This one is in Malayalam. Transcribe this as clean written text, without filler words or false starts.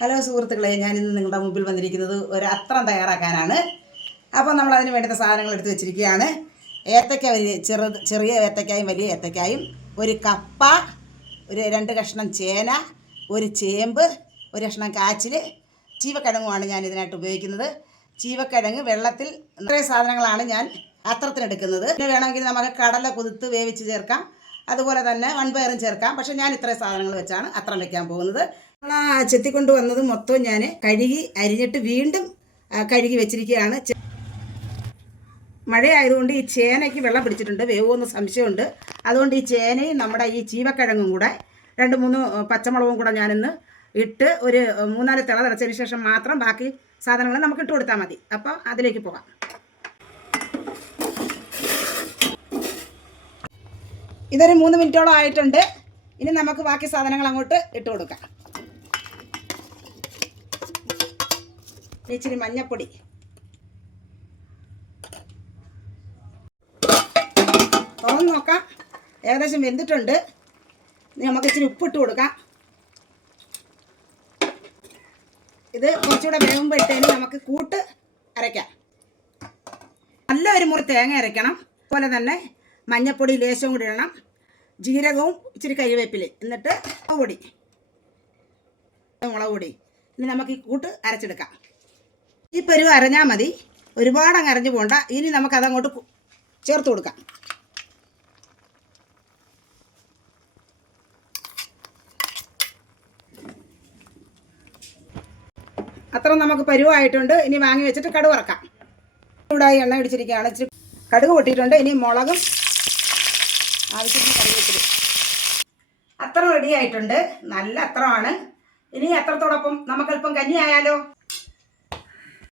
ഹലോ സുഹൃത്തുക്കളെ, ഞാനിന്ന് നിങ്ങളുടെ മുമ്പിൽ വന്നിരിക്കുന്നത് ഒരു അത്രം തയ്യാറാക്കാനാണ്. അപ്പോൾ നമ്മൾ അതിന് വേണ്ടുന്ന സാധനങ്ങൾ എടുത്ത് വെച്ചിരിക്കുകയാണ്. ഏത്തക്ക, ചെറിയ ഏത്തക്കായും വലിയ ഏത്തക്കായും, ഒരു കപ്പ, ഒരു 2 കഷ്ണം ചേന, ഒരു ചേമ്പ്, ഒരു കഷ്ണം കാച്ചിൽ, ചീവക്കിഴങ്ങുമാണ് ഞാൻ ഇതിനായിട്ട് ഉപയോഗിക്കുന്നത്. ചീവക്കിഴങ്ങ് വെള്ളത്തിൽ ഇത്രയും സാധനങ്ങളാണ് ഞാൻ അത്രത്തിനെടുക്കുന്നത്. പിന്നെ വേണമെങ്കിൽ നമുക്ക് കടല കുതിർത്ത് വേവിച്ച് ചേർക്കാം, അതുപോലെ തന്നെ വൻപയറും ചേർക്കാം. പക്ഷേ ഞാൻ ഇത്രയും സാധനങ്ങൾ വെച്ചാണ് അത്രം വയ്ക്കാൻ പോകുന്നത്. നമ്മൾ ചെത്തിക്കൊണ്ട് വന്നത് മൊത്തം ഞാൻ കഴുകി അരിഞ്ഞിട്ട് വീണ്ടും കഴുകി വെച്ചിരിക്കുകയാണ്. മഴയായതുകൊണ്ട് ഈ ചേനയ്ക്ക് വെള്ളം പിടിച്ചിട്ടുണ്ട്, വേവുമെന്ന് സംശയമുണ്ട്. അതുകൊണ്ട് ഈ ചേനയും നമ്മുടെ ഈ ചീവക്കിഴങ്ങും കൂടെ 2-3 പച്ചമുളകും കൂടെ ഞാനിന്ന് ഇട്ട് ഒരു 3-4 തിള തിളച്ചതിന് ശേഷം മാത്രം ബാക്കി സാധനങ്ങൾ നമുക്ക് ഇട്ട് കൊടുത്താൽ മതി. അപ്പോൾ അതിലേക്ക് പോകാം. ഇതൊരു 3 മിനിറ്റോളം ആയിട്ടുണ്ട്. ഇനി നമുക്ക് ബാക്കി സാധനങ്ങൾ അങ്ങോട്ട് ഇട്ട് കൊടുക്കാം. ഇച്ചിരി മഞ്ഞപ്പൊടി, തുറന്ന് നോക്കാം. ഏകദേശം വെന്തിട്ടുണ്ട്. നമുക്ക് ഇച്ചിരി ഉപ്പിട്ട് കൊടുക്കാം. ഇത് കുറച്ചുകൂടെ വേകുമ്പോൾ ഇട്ടതിന് നമുക്ക് കൂട്ട് അരയ്ക്കാം. നല്ലൊരു മുറി തേങ്ങ അരയ്ക്കണം. അതുപോലെ തന്നെ മഞ്ഞപ്പൊടി ലേശം കൂടി ഇടണം, ജീരകവും ഇച്ചിരി കരിവേപ്പിലയും, എന്നിട്ട് മുളക് പൊടി. ഇനി നമുക്ക് ഈ കൂട്ട് അരച്ചെടുക്കാം. ഈ പരുവം അരഞ്ഞാൽ മതി, ഒരുപാട് അങ്ങ് അരഞ്ഞു പോകണ്ട. ഇനി നമുക്കതങ്ങോട്ട് ചേർത്ത് കൊടുക്കാം. അത്ര നമുക്ക് പരുവായിട്ടുണ്ട്. ഇനി വാങ്ങി വെച്ചിട്ട് കടുക് വറക്കാം. ചൂടായി എണ്ണ പിടിച്ചിരിക്കുകയാണ്. ഇച്ചിരി കടുക് പൊട്ടിയിട്ടുണ്ട്. ഇനി മുളകും ആവശ്യത്തിന് കറിവേപ്പില. അത്ര റെഡി ആയിട്ടുണ്ട്. നല്ല അത്രമാണ്. ഇനി അത്രത്തോടൊപ്പം നമുക്കല്പം കഞ്ഞി ആയാലോ?